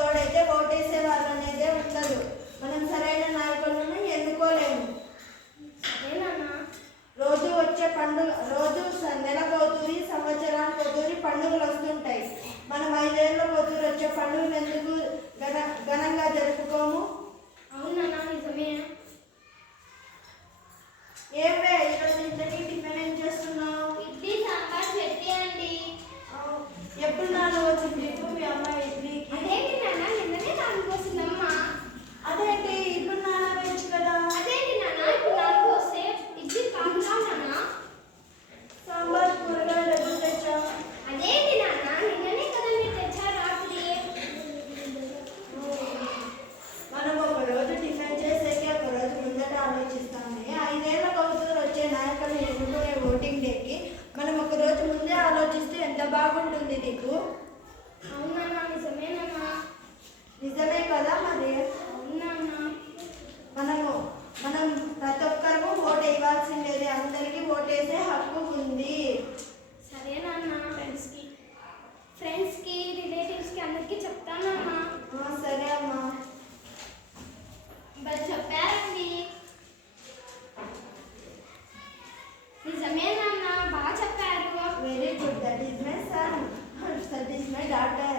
తోడైతే ఓటేసే వాళ్ళు అనేది ఉండదు. మనం సరైన నాయకులను ఎన్నుకోలేము. రోజు వచ్చే పండుగ నెలకోతూరి సంవత్సరానికోతూరి పండుగలు వస్తుంటాయి. మనం 5 ఏళ్ళ కోతూరి వచ్చే పండుగలు ఎందుకు ఘనంగా జరుపుకోము? అవునా నిజమే. ఏమే ఈరోజు ఇంతకీ టిఫిన్ ఏం చేస్తున్నావు? ఇడ్లీ సాంబార్ చట్నీ అండి. ఎప్పుడు నానవచ్చింది మీ అమ్మాయి ఇడ్లీకి? అదేంటి నాన్న నిన్ననే నానబోసిందమ్మా. అదేంటి ఇప్పుడు నానవేయచ్చు కదా? అదేంటి నాన్న ఇప్పుడు నానబోస్తే ఇడ్లీ కాదుగా నాన్న. సాంబార్ కూరగాయలు ఎప్పుడు తెచ్చావు? అదేంటి నాన్న నిన్ననే కదా మీరు తెచ్చారు రాత్రి. మనం ఒక రోజు టిఫిన్ చేసేకి ఒక రోజు ముందట ఆలోచిస్తాము. 5 ఏళ్ళ కోతూరు వచ్చే నాయకులను ఎన్నుకునే ఓటింగ్ డేకి మనం ఒక రోజు ముందే ఆలోచిస్తే ఎంత బాగుంటుంది నీకు? అవునన్నా నిజమేనన్నా. నిజమే కదా మరి. అవునన్నా. మనం ప్రతి ఒక్కరు ఓటు వేయవలసిందేది. అందరికీ ఓటేసే హక్కు ఉంది. సరేనన్నా. ఫ్రెండ్స్కి రిలేటివ్స్కి అందరికీ చెప్తానమ్మా. సరే అమ్మా. బట్ చెప్పారండి. నిజమేనన్నా బాగా చెప్పారు. Very good. That is my son. That is my daughter.